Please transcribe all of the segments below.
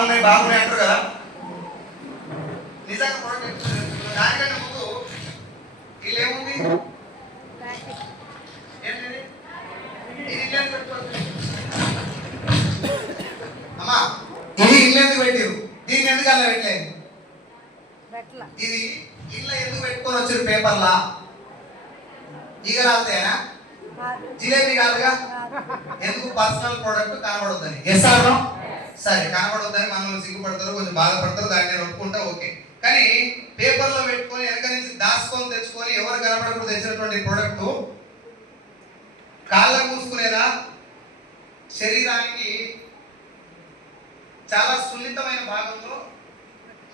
బాగున్నాయి బాగున్నాయి అంటారు కదా, నిజంగా ప్రోడక్ట్ దానికంటే ముందు వీళ్ళు ఏముంది ఏంటిది ఇది ఇల్లు పెట్టుకోవచ్చు అమ్మా, ఇది ఇల్లు ఎందుకు పెట్టారు, దీన్ని ఎందుకు అలా పెట్టలేదు, ఇది ఇల్లు ఎందుకు పెట్టుకొని వచ్చారు పేపర్లా, ఈగలాగుతాయనా జిలేబీ కాదుగా, ఎందుకు పర్సనల్ ప్రోడక్ట్ కనబడొద్దని. ఎస్ఆర్నో సరే కనబడొద్దని మనల్ని సిగ్గుపడతారు, కొంచెం బాధపడతారు, దాన్ని నేను ఒప్పుకుంటా ఓకే. కానీ పేపర్లో పెట్టుకొని వెనక నుంచి దాచుకొని తెచ్చుకొని ఎవరు కనబడకుండా తెచ్చినటువంటి ప్రోడక్ట్ కాళ్ళ మూసుకునేదా శరీరానికి చాలా సున్నితమైన భాగంలో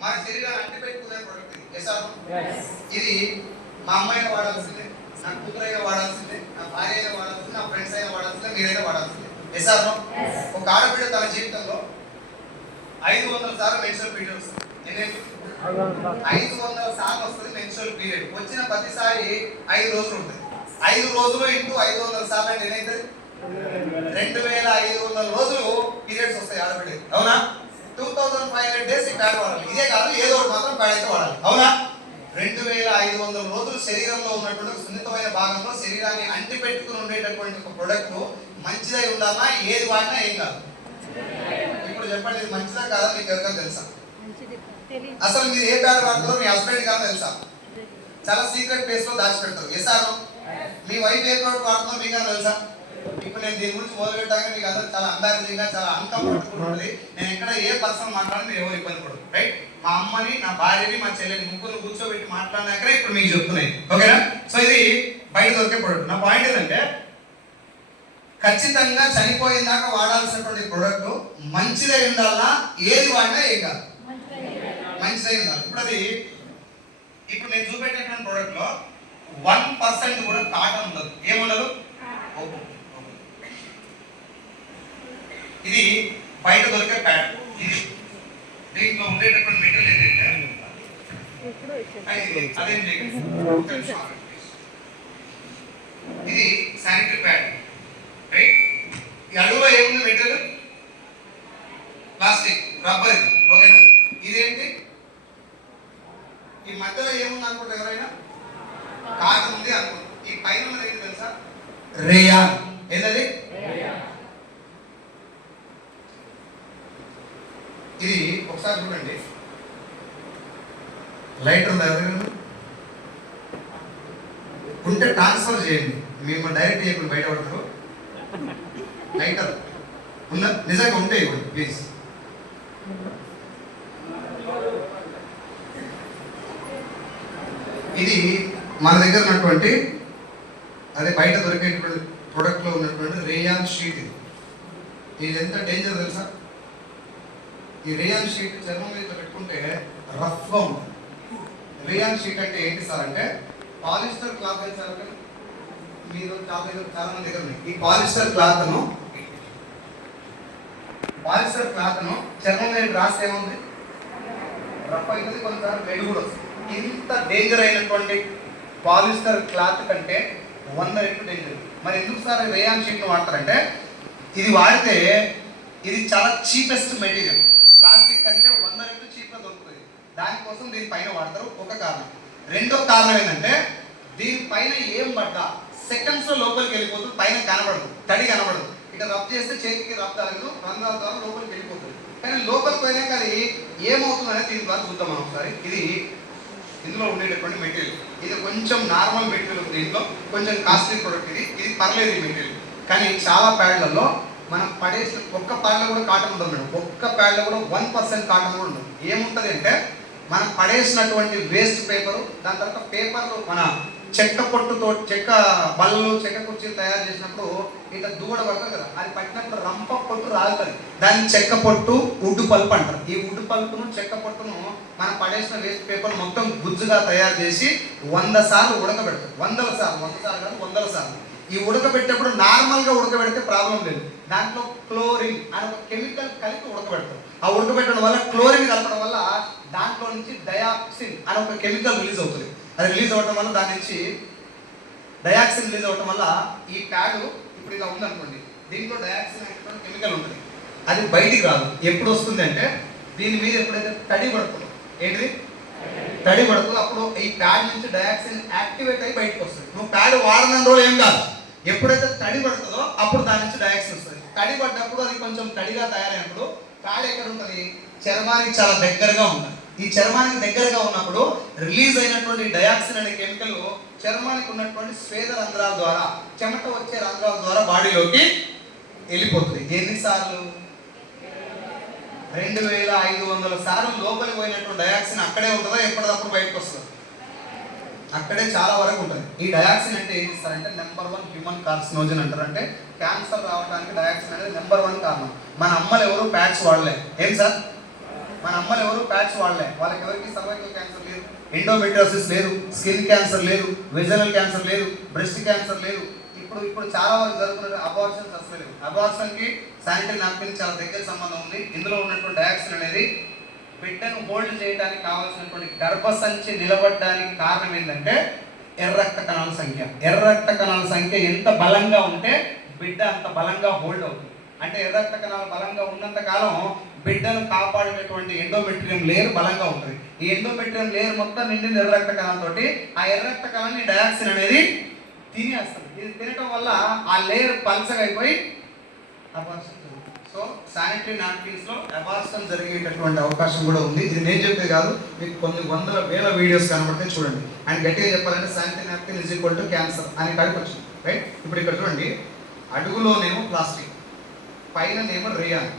మన శరీరాన్ని అంటిపెట్టుకునే ప్రోడక్ట్ ఇది. ఎస్ఆర్నో ఇది మా అమ్మాయిని వాడాల్సిందే, నా కూతురైనా వాడాల్సిందే, నా భార్య అయినా వాడాల్సిందే, నా ఫ్రెండ్స్ అయినా వాడాల్సిందే, మీరైనా వాడాల్సిందే. ఎస్ఆర్నో ఒక ఆడపిల్ల తన జీవితంలో 500 సార్లు మెన్స్ట్రువల్ పీరియడ్ వస్తుంది. 500 సార్లు వస్తుంది మెన్స్ట్రువల్ పీరియడ్. వచ్చిన ప్రతిసారి 5 రోజులు ఉంటుంది. 5 రోజులు ఇంటూ 500 సార్లు అంటే ఏమైతుంది? 2500 రోజులు పీరియడ్స్ వస్తాయి ఆడపిల్లకి. అవునా? 2500 డేస్ ఈ ప్యాడ్ వాడాలి. ఇదే కాదు ఏదో ఒకటి మాత్రం ప్యాడ్ అయితే వాడాలి. అవునా? 2500 రోజులు శరీరంలో ఉన్నటువంటి సున్నితమైన భాగంలో శరీరాన్ని అంటి పెట్టుకుని ఉండేటటువంటి ఒక ప్రొడక్ట్ మంచిదై ఉండాలా, ఏది వాడినా ఏం కాదు. ఇప్పుడు చెప్పండి, ఇది మంచిదా కాదా మీకు ఎవరికైనా తెలుసా? అసలు మీరు ఏ ప్యాడ్ వాడతారో మీ హస్బెండ్ కాదు తెలుసా? చాలా సీక్రెట్ ప్లేస్ లో దాచిపెడతారు. ఎసారో మీ వైఫ్ ఏ ప్రోడక్ట్ వాడుతుందో మీకు తెలుసా? ఇప్పుడు నేను దీని గురించి మొదలు పెట్టాక మీకు అందరూ చాలా అంబారెసింగ్ గా చాలా అన్కంఫర్టబుల్ ఉంటుంది. నేను ఎక్కడ ఏ పర్సన్ మాట్లాడినా మీరు ఎవరు ఇబ్బంది పడదు. రైట్? మా అమ్మని, నా భార్యని, మా చెల్లెని ముగ్గురు కూర్చోబెట్టి మాట్లాడినాకనే ఇప్పుడు మీకు చెప్తున్నాయి. ఓకేనా? సో ఇది బయట దొరికే ప్రోడక్ట్. నా పాయింట్ ఏంటంటే ఖచ్చితంగా చనిపోయిందాకా వాడాల్సినటువంటి ప్రోడక్ట్ మంచిదై ఉండాలా, ఏది వాడినా ఏం కాదు, మంచిదై ఉండాలి. ఇప్పుడు నేను చూపెట్టేటువంటి ప్రోడక్ట్ లో 1% కూడా కాటన్ ఉండదు. ఏముండదు? ఇది బయట దొరికే ప్యాడ్. దీంట్లో ఉండేటటువంటి మెటీరియల్ ఏంటంటే ఇది శానిటరీ ప్యాడ్. రైట్? ఈ అడుగులో ఏముంది మెటీరియల్? Plastic, rubber. ఇది ఓకేనా? ఇదేంటి? ఈ మధ్యలో ఏముంది అనుకుంటారు ఎవరైనా? కాటన్ ఉంది అనుకుంటారు. ఈ పైన ఉన్నది ఏంటి తెలుసా? రేయాన్. ఏంటది? ఇది ఒకసారి చూడండి, లైటర్ ఉందా ఉంటే ట్రాన్స్ఫర్ చేయండి. మేము డైరెక్ట్ చేయకుండా బయట పడతారు. లైటర్ ఉందా? నిజంగా ఉంటే ఇవ్వండి ప్లీజ్. ఇది మన దగ్గర ఉన్నటువంటి అదే బయట దొరికేటువంటి ప్రొడక్ట్ లో ఉన్నటువంటి రేయాన్ షీట్. ఇది ఎంత డేంజర్ తెలుసా? ఈ రేయాన్ షీట్ చర్మం మీద పెట్టుకుంటే రఫ్ గా ఉంటుంది. రేయాన్ షీట్ అంటే ఏంటి సార్ అంటే పాలిస్టర్ క్లాత్ అని సార్ మీరు చాలా మంది దగ్గర ఉన్నాయి. ఈ పాలిస్టర్ క్లాత్ ను చర్మం మీద రాస్తే ఏముంది? రఫ్ అవుతుంది, కొన్నిసార్లు వేడి కూడా వస్తుంది. ఇంత డేంజర్ అయినటువంటి పాలిస్టర్ క్లాత్ కంటే 100 రెట్లు డేంజర్. మరి ఎందుకు సార్ రేయాన్ షీట్ ను వాడతారంటే ఇది వాడితే ఇది చాలా చీపెస్ట్ మెటీరియల్. ప్లాస్టిక్ కంటే 100 రెట్లు చీప్గా దొరుకుతుంది. దానికోసం దీనిపైన వాడతారు. ఒక కారణం. రెండో కారణం ఏంటంటే దీనిపైన ఏం పడ్డా సెకండ్స్ లో లోపలికి వెళ్ళిపోతుంది. పైన కనబడదు, తడి కనబడదు. ఇట్లా రబ్ చేస్తే చేతికి రబ్ తగదు, రంధ్రాల ద్వారా లోపలికి వెళ్ళిపోతుంది. కానీ లోపలికి పోయినాక అది ఏమవుతుందనేది దీని ద్వారా చూద్దాం మనం ఒకసారి. ఇది ఇందులో ఉండేటటువంటి మెటీరియల్. ఇది కొంచెం నార్మల్ మెటీరియల్ ఉంది, దీంట్లో కొంచెం కాస్ట్లీ ప్రోడక్ట్. ఇది పర్లేదు ఈ మెటీరియల్. కానీ చాలా ప్యాడ్లలో మనం పడేసిన ఒక్క ప్యాడ్లో కూడా కాటన్ ఉండదు మేడం. ఒక్క ప్యాడ్లో కూడా 1% కాటన్ కూడా ఉండదు. ఏముంటుంది అంటే మనం పడేసినటువంటి వేస్ట్ పేపరు, దాని తర్వాత పేపర్లు మన చెక్క పొట్టుతో చెక్క బల్లలు, చెక్క కుర్చీలు తయారు చేసినప్పుడు ఇట్లా దూడ పడతారు కదా, అది పట్టినప్పుడు రంప పొట్టు రాలుతుంది. దాన్ని చెక్క పొట్టు, వుడ్ పల్ప్ అంటారు. ఈ వుడ్ పల్పును, చెక్క పొట్టును మనం పడేసిన వేస్ట్ పేపర్ మొత్తం గుజ్జుగా తయారు చేసి 100 సార్లు ఉడకబెడతారు. 100 సార్లు, 100 సార్లు కాదు 100 సార్లు. ఈ ఉడకబెట్టేప్పుడు నార్మల్గా ఉడకబెడితే ప్రాబ్లం లేదు. దాంట్లో క్లోరిన్ అనే ఒక కెమికల్ కలిపి ఉడకబెడతారు. ఆ ఉడకబెట్టడం వల్ల, క్లోరిన్ కలపడం వల్ల దాంట్లో నుంచి డయాక్సిన్ అనే ఒక కెమికల్ రిలీజ్ అవుతుంది. అది రిలీజ్ అవ్వడం వల్ల దాని నుంచి డయాక్సిన్ రిలీజ్ అవ్వడం వల్ల ఈ ప్యాడ్ ఇప్పుడు ఇలా ఉందనుకోండి, దీంట్లో డయాక్సిన్ అనేటువంటి కెమికల్ ఉంటుంది. అది బయటికి రాదు. ఎప్పుడు వస్తుంది అంటే దీని మీద ఎప్పుడైతే తడి పడుతుందో, ఏంటిది తడి పడుతుందో, అప్పుడు ఈ ప్యాడ్ నుంచి డయాక్సిన్ యాక్టివేట్ అయ్యి బయటకు వస్తుంది. నువ్వు ప్యాడ్ వాడిన రోజు ఏం కాదు, ఎప్పుడైతే తడి పడుతుందో అప్పుడు దాని నుంచి డయాక్సిన్ వస్తుంది. తడి పడ్డప్పుడు అది కొంచెం తడిగా తయారైనప్పుడు ప్యాడ్ ఎక్కడ ఉంటుంది, చర్మానికి చాలా దగ్గరగా ఉంటుంది. ఈ చర్మానికి దగ్గరగా ఉన్నప్పుడు రిలీజ్ అయినటువంటి డయాక్సిన్ అనే కెమికల్ చర్మానికి ఉన్నటువంటి స్వేద రంధ్రాల ద్వారా, చెమట వచ్చే రంధ్రాల ద్వారా బాడీలోకి వెళ్ళిపోతుంది. ఎన్నిసార్లు? 2500 సార్లు లోపలికి పోయినటువంటి డయాక్సిన్ అక్కడే ఉంటుందా, ఎప్పటికప్పుడు బయటకు వస్తుంది? అక్కడే చాలా వరకు ఉంటుంది. ఈ డయాక్సిన్ అంటే ఏం ఇస్తారంటే నెంబర్ 1 హ్యూమన్ కార్సినోజన్ అంటారు. అంటే క్యాన్సర్ రావడానికి డయాక్సిన్ అనేది నెంబర్ 1 కారణం. మన అమ్మలు ఎవరు ప్యాడ్స్ వాడలే. ఏం సార్? మన అమ్మలు ఎవరు ప్యాడ్స్ వాడలే. వాళ్ళకి ఎవరికి సర్వైకల్ క్యాన్సర్ లేదు, ఎండోమెట్రియోసిస్ లేదు, స్కిన్ క్యాన్సర్ లేదు, వెజనల్ క్యాన్సర్ లేదు, బ్రెస్ట్ క్యాన్సర్ లేదు. ఇప్పుడు చాలా వరకు జరుగుతున్న అబార్షన్స్ అసలు లేవు. అబార్షన్కి శానిటరీ నాప్కిన్ చాలా దగ్గర సంబంధం ఉంది. ఇందులో ఉన్నటువంటి డయాక్సిన్ అనేది బిడ్డను హోల్డ్ చేయడానికి కావాల్సినటువంటి గర్భసంచి నిలబడడానికి కారణం ఏంటంటే ఎర్ర రక్త కణాల సంఖ్య. ఎర్ర రక్త కణాల సంఖ్య ఎంత బలంగా ఉంటే బిడ్డ అంత బలంగా హోల్డ్ అవుతుంది. అంటే ఎర్ర రక్త కణాలు బలంగా ఉన్నంత కాలం బిడ్డను కాపాడేటటువంటి ఎండోమెట్రియం లేయర్ బలంగా ఉంటుంది. ఈ ఎండోమెట్రియం లేయర్ మొత్తం నిండిన ఎర్ర రక్త కణాలతోటి ఆ ఎర్ర రక్త కణాన్ని డయాక్సిన్ అనేది తినేస్తుంది. ఇది తినటం వల్ల ఆ లేయర్ పల్చగా అయిపోయి అబార్షన్ జరుగుతుంది. సో శానిటరీ నాప్కిన్స్ లో అబార్షన్ జరిగేటటువంటి అవకాశం కూడా ఉంది. ఇది నేను చెప్పేది కాదు, మీకు కొన్ని వందల వేల వీడియోస్ కనబడితే చూడండి. అండ్ గట్టిగా చెప్పాలంటే sanitary napkin is equal to cancer అనే కాడికి వచ్చింది. రైట్? ఇప్పుడు ఇక్కడ చూడండి, అడుగులోనేమో ప్లాస్టిక్, పైననేమో రేయాన్,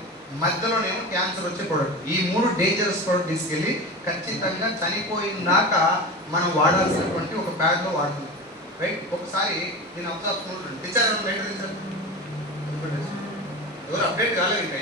మధ్యలోనేమో క్యాన్సర్ వచ్చే ప్రోడక్ట్. ఈ 3 డేంజరస్ ప్రోడక్ట్ తీసుకెళ్ళి ఖచ్చితంగా చనిపోయినాక మనం వాడాల్సినటువంటి ఒక ప్యాడ్లో వాడుతుంది. రైట్? ఒకసారి నేను అబ్జర్వ్ టీచర్ ఎవరు అప్డేట్ కాలేదు ఇంకా.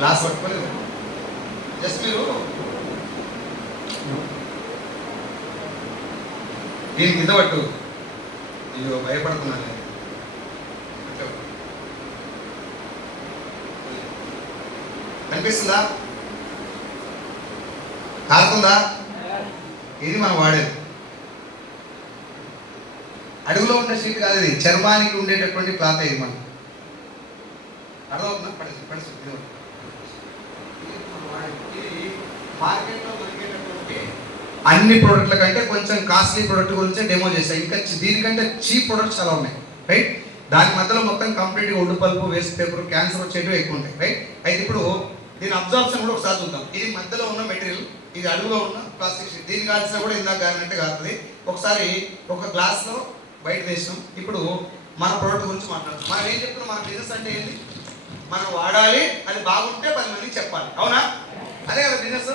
గ్లాస్ పట్టుకోలేదు, జస్ట్ మీరు దీని కింద పట్టు. అయ్యో భయపడుతున్నాను. అనిపిస్తుందా? కాలుతుందా? ఇది మనం వాడేది. అడుగులో ఉండే షీట్ కాదు, ఇది చర్మానికి ఉండేటటువంటి క్లాత్. ఇది మనం అర్థమవుతుందా? పడిసి మార్కెట్లో దొరికేటటువంటి అన్ని ప్రోడక్ట్ల కంటే కొంచెం కాస్ట్లీ ప్రోడక్ట్ గురించి డెమో చేస్తాయి. ఇంకా దీనికంటే చీప్ ప్రోడక్ట్స్ చాలా ఉన్నాయి. రైట్? దాని మధ్యలో మొత్తం కంప్లీట్గా ఒడ్డు పల్పు, వేస్ట్ పేపర్, క్యాన్సర్ వచ్చేటివి ఎక్కువ ఉంటాయి. రైట్? అయితే ఇప్పుడు దీని అబ్జార్ప్షన్ కూడా ఒకసారి చూద్దాం. ఇది మధ్యలో ఉన్న మెటీరియల్, ఇది అడుగులో ఉన్న ప్లాస్టిక్ షీట్. దీని కాల్సినా కూడా ఇందాక కాలినట్టే కాస్తుంది. ఒకసారి ఒక గ్లాస్లో బయట వేసినాం. ఇప్పుడు మన ప్రోడక్ట్ గురించి మాట్లాడుతాం. మనం ఏం చెప్తున్నాం? మన బిజినెస్ అంటే ఏంటి? మనం వాడాలి, అది బాగుంటే 10 మందికి చెప్పాలి. అవునా? అదే కదా బిజినెస్.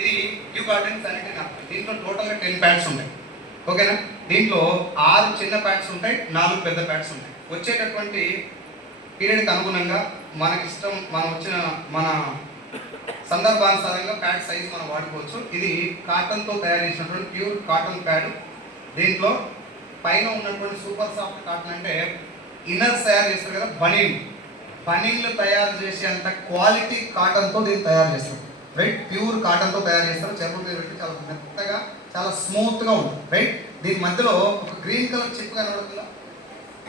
ఇది యూ గార్డెన్ శానిటరీ నాప్కిన్. దీంట్లో టోటల్గా 10 ప్యాడ్స్ ఉంటాయి. ఓకేనా? దీంట్లో 6 చిన్న ప్యాడ్స్ ఉంటాయి, 4 పెద్ద ప్యాడ్స్ ఉంటాయి. వచ్చేటటువంటి పీరియడ్కి అనుగుణంగా మనకిష్టం, మన సందర్భానుసారంగా ప్యాడ్ సైజ్ మనం వాడుకోవచ్చు. ఇది కాటన్తో తయారు చేసినటువంటి ప్యూర్ కాటన్ ప్యాడ్. దీంట్లో పైన ఉన్నటువంటి సూపర్ సాఫ్ట్ కాటన్ అంటే ఇన్నర్స్ తయారు చేస్తారు కదా, బనీన్లు తయారు చేసేంత క్వాలిటీ కాటన్తో దీన్ని తయారు చేస్తారు. రైట్? ప్యూర్ కాటన్తో తయారు చేస్తారు. చర్మం మీద పెట్టి చాలా మెత్తగా, చాలా స్మూత్గా ఉంటుంది. రైట్? దీని మధ్యలో ఒక గ్రీన్ కలర్ చిప్ కనబడుతుందా?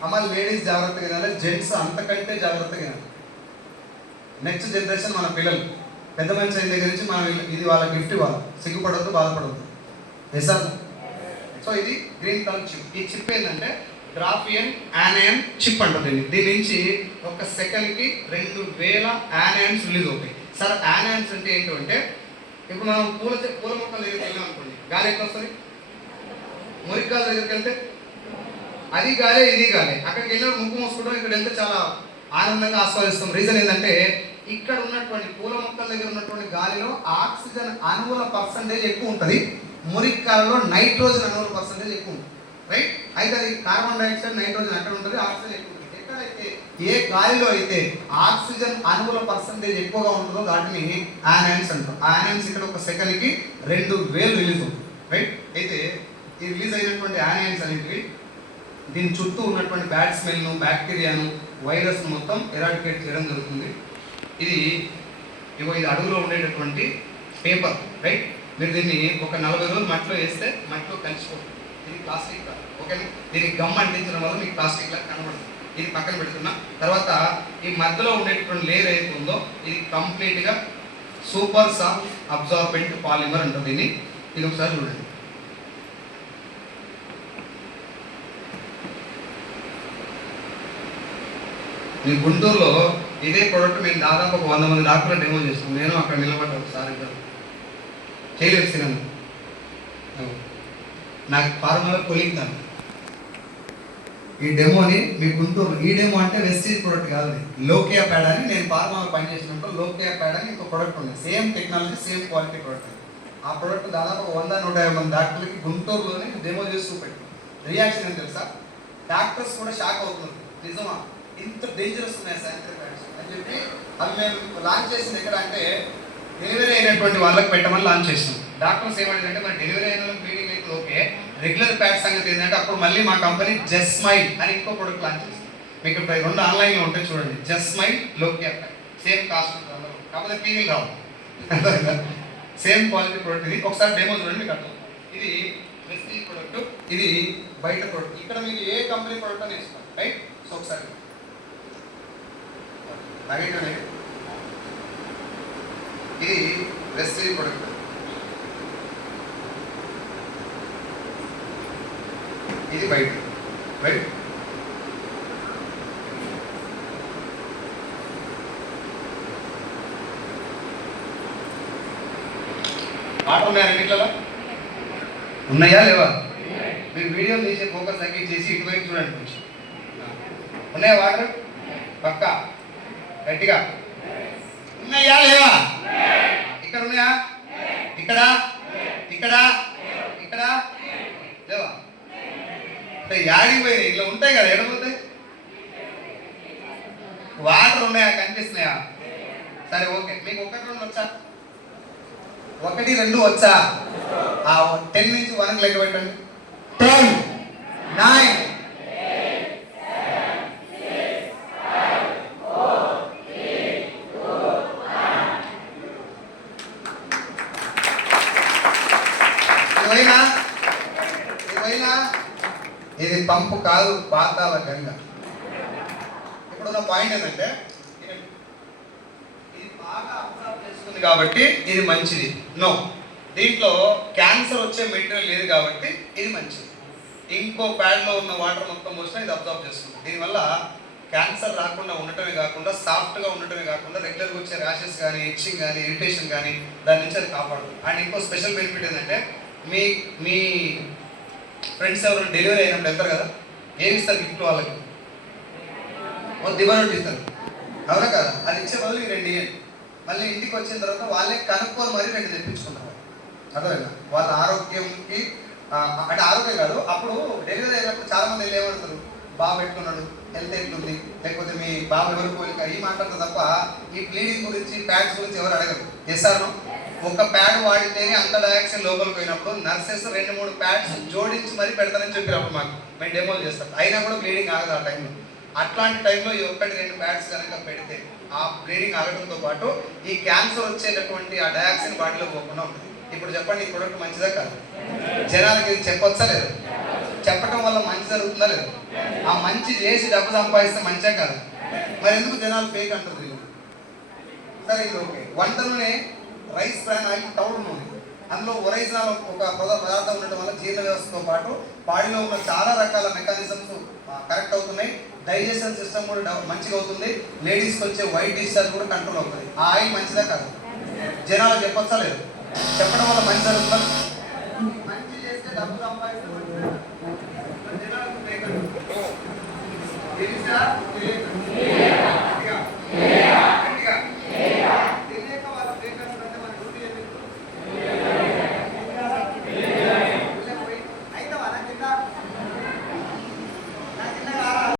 అమ్మ లేడీస్ జాగ్రత్తగా వినాలి, జెంట్స్ అంతకంటే జాగ్రత్తగా వినాలి. నెక్స్ట్ జనరేషన్ మన పిల్లలు పెద్ద మనిషి అయిన దగ్గర నుంచి మనం ఇది వాళ్ళ గిఫ్ట్ ఇవ్వాలి. సిగ్గుపడద్దు, బాధపడద్దు. Yes sir? సో ఇది గ్రీన్ కలర్ చిప్. ఈ చిప్ ఏంటంటే గ్రాఫియన్ యానయాన్ చిప్ అంటుంది. దీని నుంచి ఒక సెకండ్కి 2000 యానయాన్స్ రిలీజ్ అవుతాయి. సార్ యానయాన్స్ అంటే ఏంటంటే ఇప్పుడు మనం పూల మొక్కల దగ్గరికి వెళ్ళాం అనుకోండి, గాలి ఎట్లా వస్తుంది? మురికాల దగ్గరికి వెళ్తే అది గాలే, ఇది గాలే. అక్కడికి వెళ్ళినప్పుడు ముక్కు మూసుకుంటాం, ఇక్కడ వెళ్తే చాలా ఆనందంగా ఆస్వాదిస్తాం. రీజన్ ఏంటంటే ఇక్కడ ఉన్నటువంటి పూల మొక్కల దగ్గర ఉన్నటువంటి గాలిలో ఆక్సిజన్ అణువుల పర్సంటేజ్ ఎక్కువ ఉంటుంది, మురికాలలో నైట్రోజన్ అణువుల పర్సంటేజ్ ఎక్కువ ఉంటుంది. రైట్? అయితే అది కార్బన్ డైఆక్సైడ్, నైట్రోజన్ అక్కడ ఉంటుంది, ఆక్సిజన్ ఎక్కువ ఉంటుంది. ఎక్కడ ఎక్కడైతే ఏ గాలిలో అయితే ఆక్సిజన్ అణువుల పర్సంటేజ్ ఎక్కువగా ఉంటుందో వాటిని యానైన్స్ అంటారు. యానైన్స్ ఇక్కడ ఒక సెకండ్కి 2000 రిలీజ్ అవుతుంది, రైట్. అయితే ఈ రిలీజ్ అయినటువంటి యానైన్స్ అనేటివి దీని చుట్టూ ఉన్నటువంటి బ్యాడ్ స్మెల్ను, బ్యాక్టీరియాను, వైరస్ మొత్తం ఎరాడికేట్ చేయడం జరుగుతుంది. ఇది ఇది అడుగులో ఉండేటటువంటి పేపర్, రైట్. మీరు దీన్ని ఒక 40 రోజులు మట్టిలో వేస్తే మట్టిలో కలిసిపోతుంది. ఇది ప్లాస్టిక్, ఓకేనా. దీనికి గమ్ అంటించడం వల్ల మీకు ప్లాస్టిక్ లాగా కనబడుతుంది. ఇది పక్కన పెడుతున్నా. తర్వాత ఈ మధ్యలో ఉండేటటువంటి లేయర్ ఏదైతే ఉందో ఇది కంప్లీట్గా సూపర్ సాఫ్ట్ అబ్జార్బెంట్ పాలిమర్ అంటుంది దీన్ని. ఇది ఒకసారి చూడండి. మీ గుంటూరులో ఇదే ప్రోడక్ట్ మేము దాదాపు ఒక 100 మంది డాక్టర్లు డెమో చేస్తాం. నేను అక్కడ నిలబడ్డా ఒకసారి చేయలేసినాను. నాకు ఫార్ములా కొలిగినాను ఈ డెమోని. మీ గుంటూరు ఈ డెమో అంటే వెస్టీజ్ ప్రోడక్ట్ కాదు, లోకియా ప్యాడ్ అని. నేను ఫార్మాలో పనిచేసినప్పుడు లోకియా ప్యాడ్ అని ఇంకో ప్రోడక్ట్ ఉంది, same technology same quality product. ఆ ప్రోడక్ట్ దాదాపు 100-150 మంది డాక్టర్లకి గుంటూరులోనే డెమో చేసి చూపెట్టి రియాక్షన్ ఏం తెలుసా, డాక్టర్స్ కూడా షాక్ అవుతున్నారు. నిజమా ఇంత డేంజరస్ ఉన్నాయి శానిటరీ ప్యాడ్స్ అని చెప్పి అవి మేము లాంచ్ చేసింది ఎక్కడ అంటే డెలివరీ అయినటువంటి వాళ్ళకి పెట్టమని లాంచ్ చేసాం. డాక్టర్స్ ఏమంటారంటే మరి డెలివరీ అయిన వాళ్ళకి బ్లీడింగ్ అయితే ఓకే, రెగ్యులర్ ప్యాడ్ సంగతి ఏంటంటే అప్పుడు మళ్ళీ మా కంపెనీ జస్ట్ స్మైల్ అని ఇంకో ప్రొడక్ట్ లాంచ్ చేస్తుంది. మీకు ఇప్పుడు 2 ఆన్లైన్లో ఉంటాయి చూడండి, జస్ట్ స్మైల్, లోకియా ప్యాడ్. సేమ్ కాస్ట్ ఉంటుంది అందరూ, కాకపోతే పీవీలు రావు. Same quality product. ఇది ఒకసారి డెమో చూడండి మీకు అర్థం. ఇది వెస్టీజ్ ప్రోడక్ట్, ఇది బయట ప్రోడక్ట్. ఇక్కడ మీరు ఏ కంపెనీ ప్రోడక్ట్ అని ఇస్తారు, రైట్. సో ఒకసారి ఇది వెస్టీజ్ ప్రోడక్ట్, ఇది బయట, రైట్. వాటర్ ఉన్నాయా రెండిట్లలో? ఉన్నాయా లేవా? మీరు వీడియో తీసే ఫోకస్ తగ్గించేసి ఇటువైపు చూడండి కొంచెం. ఉన్నాయా వాటర్? పక్కా గట్టిగా ఉన్నాయా లేవా? ఇక్కడ ఉన్నాయా? ఇక్కడ ఇక్కడ ఇక్కడ లేవా? యాడికి పోయినాయి? ఇలా ఉంటాయి కదా, ఎడపోతాయి. వాటర్ ఉన్నాయా? కనిపిస్తున్నాయా? సరే ఓకే. మీకు 1-2 వచ్చా? 1-2 వచ్చా? 10 నుంచి 1 లెక్క పెట్టండి. 10, 9, 8. ఇది పంపు కాదు, పాతాల గంగ. ఇప్పుడున్న పాయింట్ ఏంటంటే ఇది బాగా అబ్జర్వ్ చేస్తుంది కాబట్టి ఇది మంచిది. నో, దీంట్లో క్యాన్సర్ వచ్చే మెటీరియల్ లేదు కాబట్టి ఇది మంచిది. ఇంకో ప్యాడ్లో ఉన్న వాటర్ మొత్తం వచ్చినా ఇది అబ్జర్వ్ చేస్తుంది. దీనివల్ల క్యాన్సర్ రాకుండా ఉండటమే కాకుండా సాఫ్ట్గా ఉండటమే కాకుండా రెగ్యులర్గా వచ్చే ర్యాషెస్ కానీ, ఇచ్చింగ్ కానీ, ఇరిటేషన్ కానీ దాని నుంచి అది కాపాడుతుంది. అండ్ ఇంకో స్పెషల్ బెనిఫిట్ ఏంటంటే మీ ఫ్రెండ్స్ ఎవరు డెలివరీ అయినప్పుడు వెళ్తారు కదా, ఏమి ఇస్తారు గిఫ్ట్ వాళ్ళకి? దివారొట్టి ఇస్తారు, అవునా కదా? అది ఇచ్చే బదులు ఈ 2 ఇవ్వండి. మళ్ళీ ఇంటికి వచ్చిన తర్వాత వాళ్ళే కనుక్కొని మరీ 2 తెప్పించుకుంటారు. అర్థమైనా? వాళ్ళ ఆరోగ్యంకి అంటే ఆరోగ్యం కాదు, అప్పుడు డెలివరీ అయినప్పుడు చాలా మంది వెళ్ళి ఏమంటారు, బాబు పెట్టుకున్నాడు, హెల్త్ ఎట్లుంది, లేకపోతే మీ బాబు ఎవరు పోలిక ఈ మాట్లాడతారు తప్ప ఈ బ్లీడింగ్ గురించి, ప్యాడ్స్ గురించి ఎవరు అడగరు. చేస్తాను ఒక ప్యాడ్ వాడితేనే అంత డయాక్సిన్ లోపలికి పోయినప్పుడు నర్సెస్ 2-3 ప్యాడ్స్ జోడించి మరీ పెడతానని చెప్పినప్పుడు మాకు మేము డెమోలు చేస్తాం. అయినా కూడా బ్లీడింగ్ ఆగదు ఆ టైంలో. అట్లాంటి టైంలో ఈ 1-2 ప్యాడ్స్ కనుక పెడితే ఆ బ్లీడింగ్ ఆగడంతో పాటు ఈ క్యాన్సర్ వచ్చేటటువంటి ఆ డయాక్సిన్ బాడీలో పోకుండా ఉంటుంది. ఇప్పుడు చెప్పండి, ఈ ప్రోడక్ట్ మంచిదా కాదు? జనాలకి ఇది చెప్పొచ్చా లేదు? చెప్పడం వల్ల మంచి జరుగుతుందా లేదు? ఆ మంచి చేసి డబ్బు సంపాదిస్తే మంచిగా కాదు? మరి ఎందుకు జనాలు ఫేక్ అంటారు? సరే ఇది ఓకే. వంట నూనె, రైస్ బ్రాన్ ఆయిల్, తౌడు నూనె, అందులో ఒరైజినల్ ఒక పదార్థం ఉండటం వల్ల జీర్ణ వ్యవస్థతో పాటు బాడీలో ఉన్న చాలా రకాల మెకానిజమ్స్ కరెక్ట్ అవుతున్నాయి. డైజెషన్ సిస్టమ్ కూడా మంచిగా అవుతుంది. లేడీస్కి వచ్చే వైట్ డిశ్చార్జ్ కూడా కంట్రోల్ అవుతుంది. ఆ ఆయిల్ మంచిదా కాదు? జనాలు చెప్పొచ్చా లేదు? చెప్పడం వల్ల మంచి జరుగుతుందా? మంచి చేస్తే డబ్బు సంపాదిస్తే